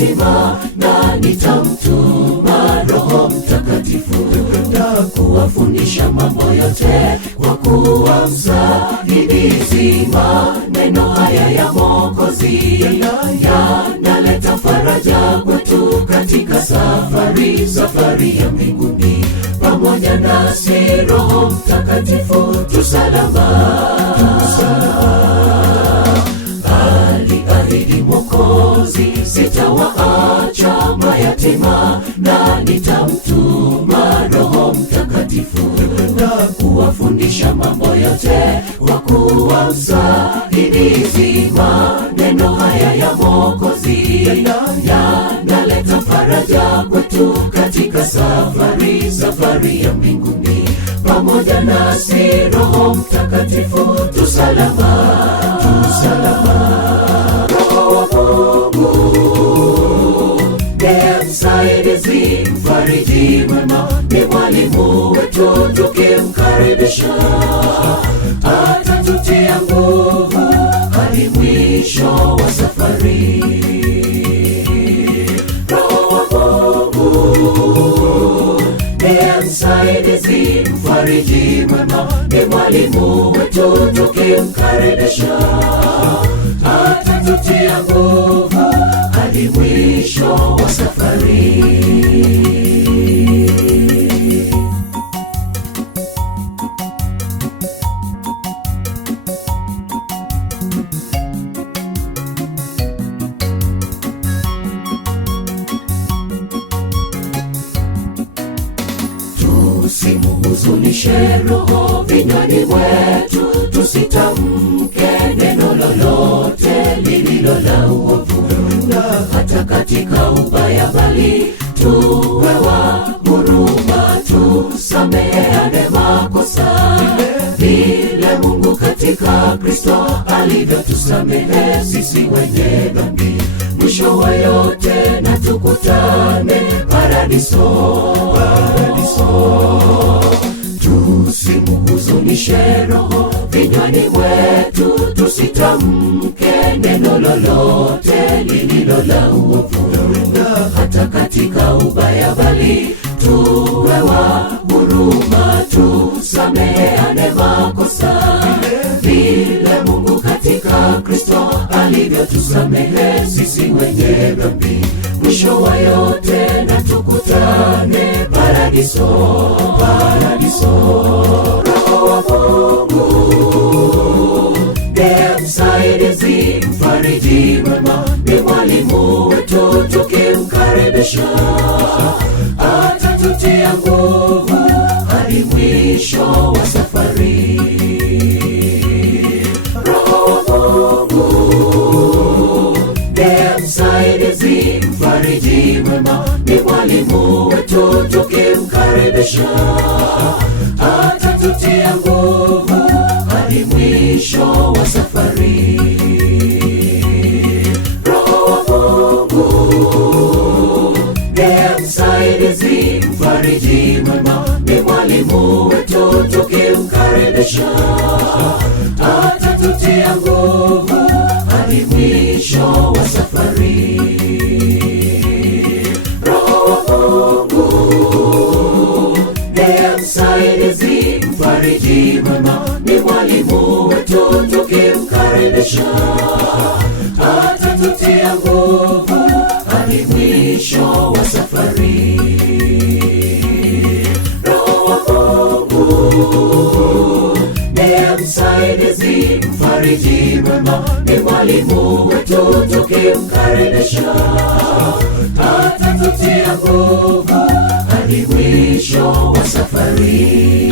yatima, na nitamtuma Roho Mtakatifu na kuwafundisha mambo yote, kwa kuwa msaidizi. Maneno haya ya Mwokozi yanaleta faraja kwetu katika safari ya mbinguni. Pamoja nasi Roho Mtakatifu tusalama. Aliahidi Mwokozi, sitawaacha mayatima, na nitamtuma Roho Mtakatifu na kuwafundisha mambo yote, kwa kuwa msaidizi. Maneno haya ya Mwokozi yanaleta faraja kwetu katika safari ya mbinguni. Pamoja nasi Roho Mtakatifu tusalama. Roho wa Mungu ndiye msaidizi, mfariji mwema, ni mwalimu wetu. Tukimkaribisha atatutia nguvu hadi mwisho wa safari. Roho wa Mungu ndiye msaidizi, mfariji mwema, ni mwalimu wetu. Tukimkaribisha atatutia nguvu hadi mwisho wa safari. Tusimuhuzunishe Roho vinywani mwetu, tusitamke neno lolote lililo la uovu, hata katika ubaya, bali tuwe wa huruma, tusameheane makosa vile Mungu katika Kristo alivyotusamehe sisi wenye dhambi. Mwisho wa yote na tukutane paradiso. Tusimuhuzunishe Roho vinywani mwetu, tusitamke neno lolote lililo la uovu, hata katika ubaya, bali tuwe wa huruma, tusameheane makosa vile Mungu katika Kristo alivyotusamehe sisi wenye dhambi. Mwisho wa yote na tukutane paradiso. Roho wa Mungu ndiye msaidizi, mfariji mwema, ni mwalimu wetu. Tukimkaribisha atatutia nguvu hadi mwisho wa safari. Roho wa Mungu ndiye msaidizi, mfariji mwema, ni mwalimu wetu. Tukimkaribisha atatutia nguvu hadi mwisho wa safari. Roho wa Mungu ndiye msaidizi, mfariji mwema, ni mwalimu wetu. Tukimkaribisha atatutia nguvu hadi mwisho wa safari. Roho wa Mungu ndiye msaidizi, mfariji mwema, ni mwalimu wetu. Tukimkaribisha atatutia nguvu hadi mwisho wa safari. Roho wa Mungu ndiye msaidizi, mfariji mwema, ni mwalimu wetu. Tukimkaribisha atatutia nguvu hadi mwisho wa safari.